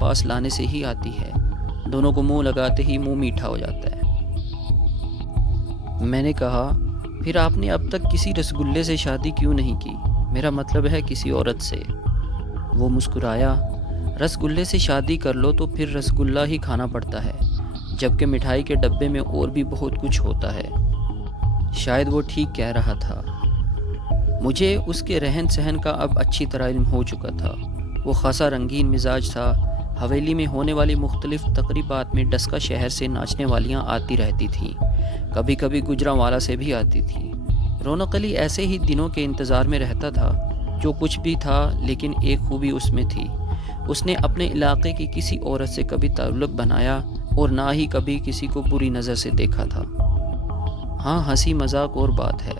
پاس لانے سے ہی آتی ہے، دونوں کو منہ لگاتے ہی منہ میٹھا ہو جاتا ہے۔ میں نے کہا، پھر آپ نے اب تک کسی رسگلے سے شادی کیوں نہیں کی؟ میرا مطلب ہے کسی عورت سے۔ وہ مسکرایا، رسگلے سے شادی کر لو تو پھر رسگلہ ہی کھانا پڑتا ہے، جبکہ مٹھائی کے ڈبے میں اور بھی بہت کچھ ہوتا ہے۔ شاید وہ ٹھیک کہہ رہا تھا۔ مجھے اس کے رہن سہن کا اب اچھی طرح علم ہو چکا تھا۔ وہ خاصا رنگین مزاج تھا۔ حویلی میں ہونے والی مختلف تقریبات میں ڈسکا شہر سے ناچنے والیاں آتی رہتی تھیں، کبھی کبھی گجرانوالا سے بھی آتی تھیں۔ رونق علی ایسے ہی دنوں کے انتظار میں رہتا تھا۔ جو کچھ بھی تھا، لیکن ایک خوبی اس میں تھی، اس نے اپنے علاقے کی کسی عورت سے کبھی تعلق بنایا اور نہ ہی کبھی کسی کو بری نظر سے دیکھا تھا۔ ہاں، ہنسی مذاق اور بات ہے،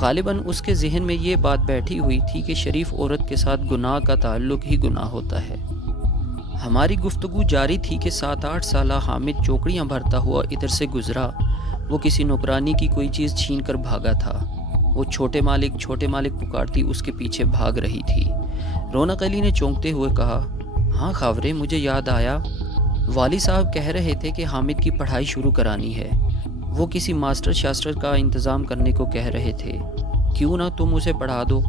غالباً اس کے ذہن میں یہ بات بیٹھی ہوئی تھی کہ شریف عورت کے ساتھ گناہ کا تعلق ہی گناہ ہوتا ہے۔ ہماری گفتگو جاری تھی کہ 7-8 سالہ حامد چوکڑیاں بھرتا ہوا ادھر سے گزرا۔ وہ کسی نوکرانی کی کوئی چیز چھین کر بھاگا تھا۔ وہ چھوٹے مالک پکارتی اس کے پیچھے بھاگ رہی تھی۔ رونق علی نے چونکتے ہوئے کہا، ہاں خاورے، مجھے یاد آیا، والی صاحب کہہ رہے تھے کہ حامد کی پڑھائی شروع کرانی ہے۔ وہ کسی ماسٹر شاسٹر کا انتظام کرنے کو کہہ رہے تھے۔ کیوں نہ تم اسے پڑھا دو؟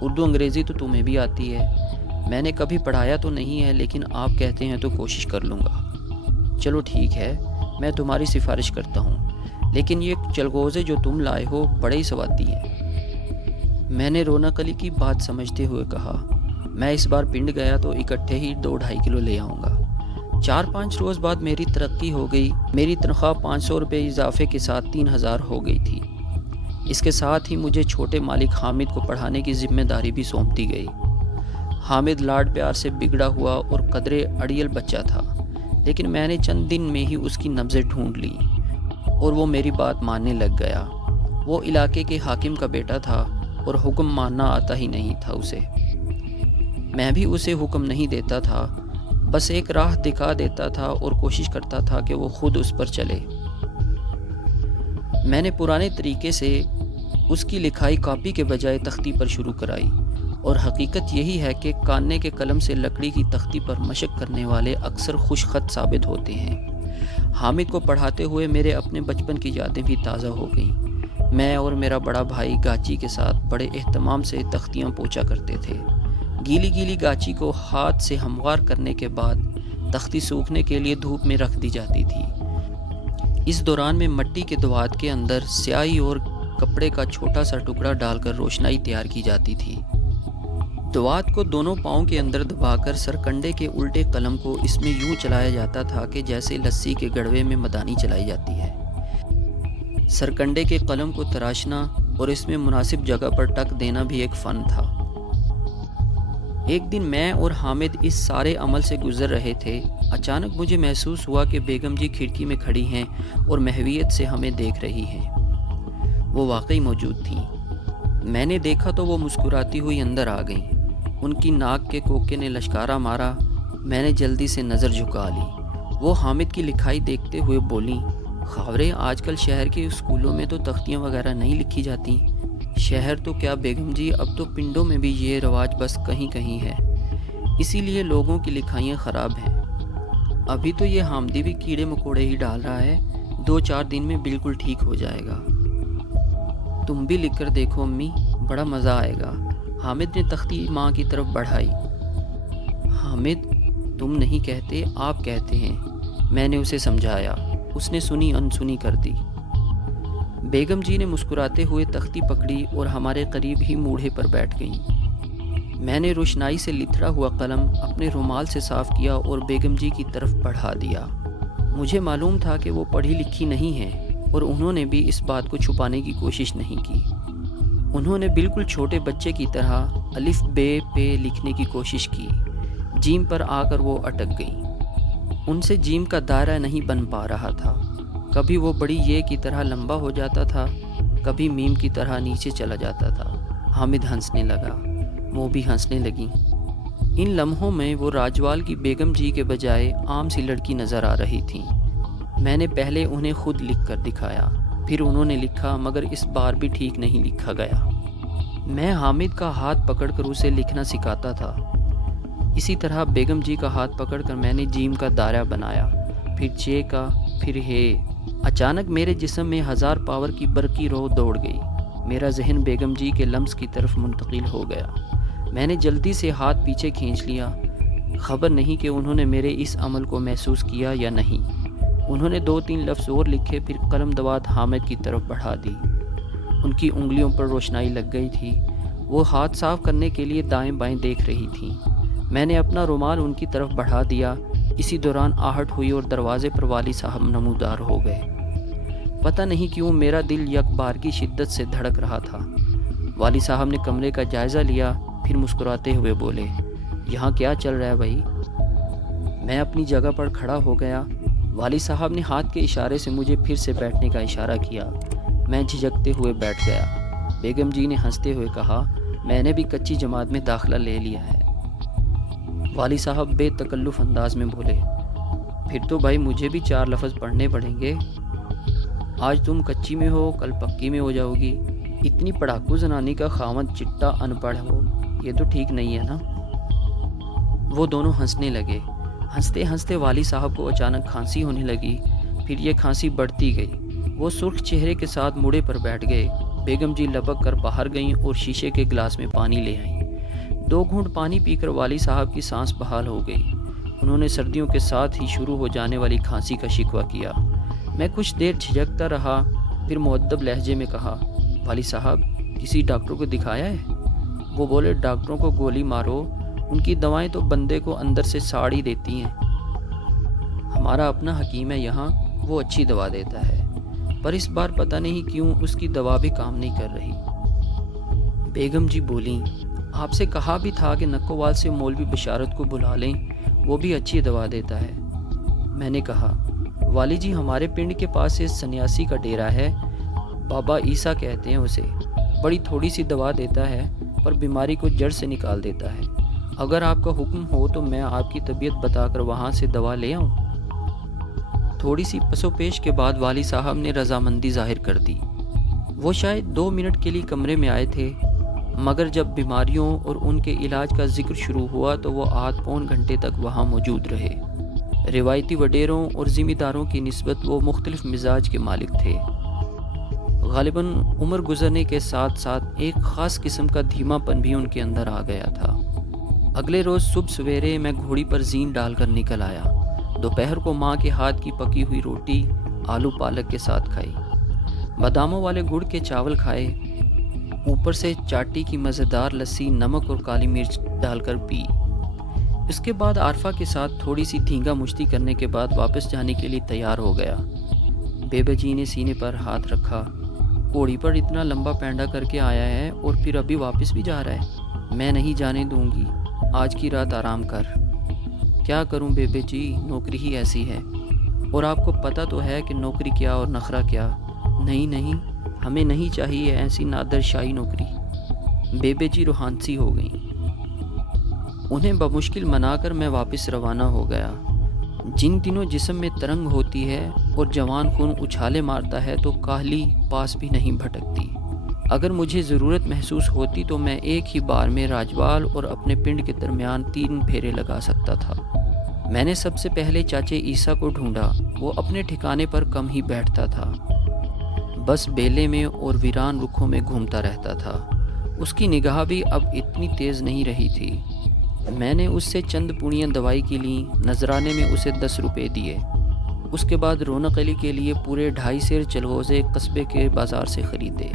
اردو انگریزی تو تمہیں بھی آتی ہے۔ میں نے کبھی پڑھایا تو نہیں ہے، لیکن آپ کہتے ہیں تو کوشش کر لوں گا۔ چلو ٹھیک ہے، میں تمہاری سفارش کرتا ہوں، لیکن یہ چلغوزے جو تم لائے ہو بڑے ہی سوادی ہیں۔ میں نے رونق علی کی بات سمجھتے ہوئے کہا، میں اس بار پنڈ گیا تو اکٹھے ہی 2-2.5 کلو لے آؤں گا۔ 4-5 روز بعد میری ترقی ہو گئی۔ میری تنخواہ 500 روپے اضافے کے ساتھ 3000 ہو گئی تھی۔ اس کے ساتھ ہی مجھے چھوٹے مالک حامد کو پڑھانے کی ذمہ داری بھی سونپ دی گئی۔ حامد لاڈ پیار سے بگڑا ہوا اور قدرے اڑیل بچہ تھا، لیکن میں نے چند دن میں ہی اس کی نبضیں ڈھونڈ لی اور وہ میری بات ماننے لگ گیا۔ وہ علاقے کے حاکم کا بیٹا تھا اور حکم ماننا آتا ہی نہیں تھا اسے۔ میں بھی اسے حکم نہیں دیتا تھا، بس ایک راہ دکھا دیتا تھا اور کوشش کرتا تھا کہ وہ خود اس پر چلے۔ میں نے پرانے طریقے سے اس کی لکھائی کاپی کے بجائے تختی پر شروع کرائی، اور حقیقت یہی ہے کہ کاننے کے قلم سے لکڑی کی تختی پر مشق کرنے والے اکثر خوش خط ثابت ہوتے ہیں۔ حامد کو پڑھاتے ہوئے میرے اپنے بچپن کی یادیں بھی تازہ ہو گئیں۔ میں اور میرا بڑا بھائی گاچی کے ساتھ بڑے اہتمام سے تختیاں پوچھا کرتے تھے۔ گیلی گاچی کو ہاتھ سے ہموار کرنے کے بعد تختی سوکھنے کے لیے دھوپ میں رکھ دی جاتی تھی۔ اس دوران میں مٹی کے دوات کے اندر سیاہی اور کپڑے کا چھوٹا سا ٹکڑا ڈال کر روشنائی تیار کی جاتی تھی۔ دوات کو دونوں پاؤں کے اندر دبا کر سرکنڈے کے الٹے قلم کو اس میں یوں چلایا جاتا تھا کہ جیسے لسی کے گڑوے میں مدانی چلائی جاتی ہے۔ سرکنڈے کے قلم کو تراشنا اور اس میں مناسب جگہ پر ٹک دینا بھی ایک فن تھا۔ ایک دن میں اور حامد اس سارے عمل سے گزر رہے تھے۔ اچانک مجھے محسوس ہوا کہ بیگم جی کھڑکی میں کھڑی ہیں اور محویت سے ہمیں دیکھ رہی ہیں۔ وہ واقعی موجود تھیں۔ میں نے دیکھا تو وہ مسکراتی ہوئی اندر آ گئیں۔ ان کی ناک کے کوکے نے لشکارا مارا۔ میں نے جلدی سے نظر جھکا لی۔ وہ حامد کی لکھائی دیکھتے ہوئے بولیں، خاورے، آج کل شہر کے اسکولوں میں تو تختیاں وغیرہ نہیں لکھی جاتی۔ شہر تو کیا بیگم جی، اب تو پنڈوں میں بھی یہ رواج بس کہیں کہیں ہے، اسی لیے لوگوں کی لکھائیاں خراب ہیں۔ ابھی تو یہ حامدی بھی کیڑے مکوڑے ہی ڈال رہا ہے، 2-4 دن میں بالکل ٹھیک ہو جائے گا۔ تم بھی لکھ کر دیکھو امی، بڑا مزہ آئے گا۔ حامد نے تختی ماں کی طرف بڑھائی۔ حامد، تم نہیں کہتے، آپ کہتے ہیں، میں نے اسے سمجھایا۔ اس نے سنی انسنی کر دی۔ بیگم جی نے مسکراتے ہوئے تختی پکڑی اور ہمارے قریب ہی موڑھے پر بیٹھ گئیں۔ میں نے روشنائی سے لتھڑا ہوا قلم اپنے رومال سے صاف کیا اور بیگم جی کی طرف بڑھا دیا۔ مجھے معلوم تھا کہ وہ پڑھی لکھی نہیں ہیں، اور انہوں نے بھی اس بات کو چھپانے کی کوشش نہیں کی۔ انہوں نے بالکل چھوٹے بچے کی طرح الف بے پے لکھنے کی کوشش کی۔ جیم پر آ کر وہ اٹک گئیں۔ ان سے جیم کا دائرہ نہیں بن پا رہا تھا۔ کبھی وہ بڑی یہ کی طرح لمبا ہو جاتا تھا، کبھی میم کی طرح نیچے چلا جاتا تھا۔ حامد ہنسنے لگا، وہ بھی ہنسنے لگیں۔ ان لمحوں میں وہ راجوال کی بیگم جی کے بجائے عام سی لڑکی نظر آ رہی تھیں۔ میں نے پہلے انہیں خود لکھ کر دکھایا، پھر انہوں نے لکھا، مگر اس بار بھی ٹھیک نہیں لکھا گیا۔ میں حامد کا ہاتھ پکڑ کر اسے لکھنا سکھاتا تھا۔ اسی طرح بیگم جی کا ہاتھ پکڑ کر میں نے جیم کا دائرہ بنایا، پھر چے کا، پھر ہے۔ اچانک میرے جسم میں 1000 پاور کی برقی رو دوڑ گئی۔ میرا ذہن بیگم جی کے لمس کی طرف منتقل ہو گیا۔ میں نے جلدی سے ہاتھ پیچھے کھینچ لیا۔ خبر نہیں کہ انہوں نے میرے اس عمل کو محسوس کیا یا نہیں۔ انہوں نے 2-3 لفظ اور لکھے، پھر قلم دوات حامد کی طرف بڑھا دی۔ ان کی انگلیوں پر روشنائی لگ گئی تھی۔ وہ ہاتھ صاف کرنے کے لیے دائیں بائیں دیکھ رہی تھیں۔ میں نے اپنا رومال ان کی طرف بڑھا دیا۔ اسی دوران آہٹ ہوئی اور دروازے پر والی صاحب نمودار ہو گئے۔ پتہ نہیں کیوں میرا دل یک بار کی شدت سے دھڑک رہا تھا۔ والی صاحب نے کمرے کا جائزہ لیا، پھر مسکراتے ہوئے بولے، یہاں کیا چل رہا ہے بھائی؟ میں اپنی جگہ پر کھڑا ہو گیا۔ والی صاحب نے ہاتھ کے اشارے سے مجھے پھر سے بیٹھنے کا اشارہ کیا۔ میں جھجکتے ہوئے بیٹھ گیا۔ بیگم جی نے ہنستے ہوئے کہا، میں نے بھی کچی جماعت میں داخلہ لے لیا ہے۔ والی صاحب بے تکلف انداز میں بولے، پھر تو بھائی مجھے بھی 4 لفظ پڑھنے پڑیں گے۔ آج تم کچی میں ہو، کل پکی میں ہو جاؤ گی۔ اتنی پڑھاکو زنانی کا خاوند چٹا ان پڑھ ہو، یہ تو ٹھیک نہیں ہے نا۔ وہ دونوں ہنسنے لگے۔ ہنستے ہنستے والی صاحب کو اچانک کھانسی ہونے لگی، پھر یہ کھانسی بڑھتی گئی۔ وہ سرخ چہرے کے ساتھ موڑے پر بیٹھ گئے۔ بیگم جی لپک کر باہر گئیں اور شیشے کے گلاس میں پانی لے آئیں۔ 2 گھونٹ پانی پی کر والی صاحب کی سانس بحال ہو گئی۔ انہوں نے سردیوں کے ساتھ ہی شروع ہو جانے والی کھانسی کا شکوہ کیا۔ میں کچھ دیر جھجکتا رہا، پھر مؤدب لہجے میں کہا، والی صاحب کسی ڈاکٹر کو دکھایا ہے؟ وہ بولے، ڈاکٹروں کو گولی مارو، ان کی دوائیں تو بندے کو اندر سے ساڑ ہی دیتی ہیں۔ ہمارا اپنا حکیم ہے یہاں، وہ اچھی دوا دیتا ہے، پر اس بار پتہ نہیں کیوں اس کی دوا بھی کام نہیں کر رہی۔ بیگم جی بولیں، آپ سے کہا بھی تھا کہ نکووال سے مولوی بشارت کو بلا لیں، وہ بھی اچھی دوا دیتا ہے۔ میں نے کہا، والی جی ہمارے پنڈ کے پاس ایک سنیاسی کا ڈیرا ہے، بابا عیسیٰ کہتے ہیں اسے، بڑی تھوڑی سی دوا دیتا ہے پر بیماری کو جڑ سے نکال دیتا ہے۔ اگر آپ کا حکم ہو تو میں آپ کی طبیعت بتا کر وہاں سے دوا لے آؤں۔ تھوڑی سی پس و پیش کے بعد والی صاحب نے رضامندی ظاہر کر دی۔ وہ شاید 2 منٹ کے لیے کمرے میں آئے تھے، مگر جب بیماریوں اور ان کے علاج کا ذکر شروع ہوا تو وہ آدھ پون گھنٹے تک وہاں موجود رہے۔ روایتی وڈیروں اور ذمہ داروں کی نسبت وہ مختلف مزاج کے مالک تھے۔ غالباً عمر گزرنے کے ساتھ ساتھ ایک خاص قسم کا دھیما پن بھی ان کے اندر آ گیا تھا۔ اگلے روز صبح سویرے میں گھوڑی پر زین ڈال کر نکل آیا۔ دوپہر کو ماں کے ہاتھ کی پکی ہوئی روٹی آلو پالک کے ساتھ کھائی، باداموں والے گڑ کے چاول کھائے، اوپر سے چاٹی کی مزیدار لسی نمک اور کالی مرچ ڈال کر پی۔ اس کے بعد عارفہ کے ساتھ تھوڑی سی دھینگا مشتی کرنے کے بعد واپس جانے کے لیے تیار ہو گیا۔ بیبے جی نے سینے پر ہاتھ رکھا، کوڑی پر اتنا لمبا پینڈا کر کے آیا ہے اور پھر ابھی واپس بھی جا رہا ہے، میں نہیں جانے دوں گی، آج کی رات آرام کر۔ کیا کروں بیبے جی، نوکری ہی ایسی ہے، اور آپ کو پتہ تو ہے کہ نوکری کیا اور نخرہ کیا۔ نہیں، ہمیں نہیں چاہیے ایسی نادر شاہی نوکری۔ بیبے جی روحانسی ہو گئیں۔ انہیں بمشکل منا کر میں واپس روانہ ہو گیا۔ جن دنوں جسم میں ترنگ ہوتی ہے اور جوان خون اچھالے مارتا ہے تو کاہلی پاس بھی نہیں بھٹکتی۔ اگر مجھے ضرورت محسوس ہوتی تو میں ایک ہی بار میں راجوال اور اپنے پنڈ کے درمیان 3 پھیرے لگا سکتا تھا۔ میں نے سب سے پہلے چاچے عیسیٰ کو ڈھونڈا۔ وہ اپنے ٹھکانے پر کم ہی بیٹھتا تھا، بس بیلے میں اور ویران رکھوں میں گھومتا رہتا تھا۔ اس کی نگاہ بھی اب اتنی تیز نہیں رہی تھی۔ میں نے اس سے چند پوڑیاں دوائی کی لیں، نذرانے میں اسے 10 روپے دیے۔ اس کے بعد رونق علی کے لیے پورے 2.5 سیر چلغوزے قصبے کے بازار سے خریدے۔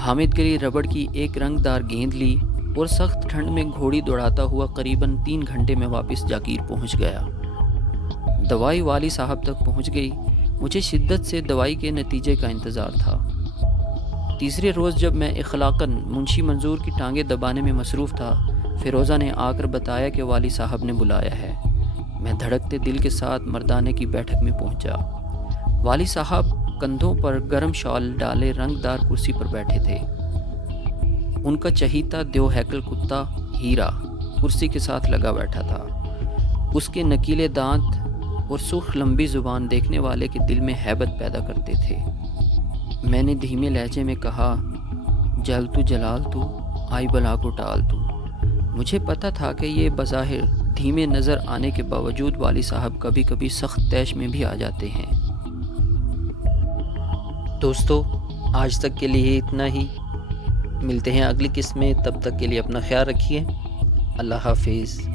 حامد کے لیے ربڑ کی ایک رنگ دار گیند لی اور سخت ٹھنڈ میں گھوڑی دوڑاتا ہوا قریباً 3 گھنٹے میں واپس جاگیر پہنچ گیا۔ دوائی والی صاحب تک پہنچ گئی۔ مجھے شدت سے دوائی کے نتیجے کا انتظار تھا۔ تیسرے روز جب میں اخلاقاً منشی منظور کی ٹانگیں دبانے میں مصروف تھا، فیروزہ نے آ کر بتایا کہ والی صاحب نے بلایا ہے۔ میں دھڑکتے دل کے ساتھ مردانے کی بیٹھک میں پہنچا۔ والی صاحب کندھوں پر گرم شال ڈالے رنگ دار کرسی پر بیٹھے تھے۔ ان کا چہیتا دیو ہیکل کتا ہیرا کرسی کے ساتھ لگا بیٹھا تھا۔ اس کے نکیلے دانت اور سرخ لمبی زبان دیکھنے والے کے دل میں ہیبت پیدا کرتے تھے۔ میں نے دھیمے لہجے میں کہا، جل تو جلال تو، آئی بلا کو ٹال تو۔ مجھے پتہ تھا کہ یہ بظاہر دھیمے نظر آنے کے باوجود والی صاحب کبھی کبھی سخت طیش میں بھی آ جاتے ہیں۔ دوستو، آج تک کے لیے اتنا ہی، ملتے ہیں اگلی قسط میں، تب تک کے لیے اپنا خیال رکھیے، اللہ حافظ۔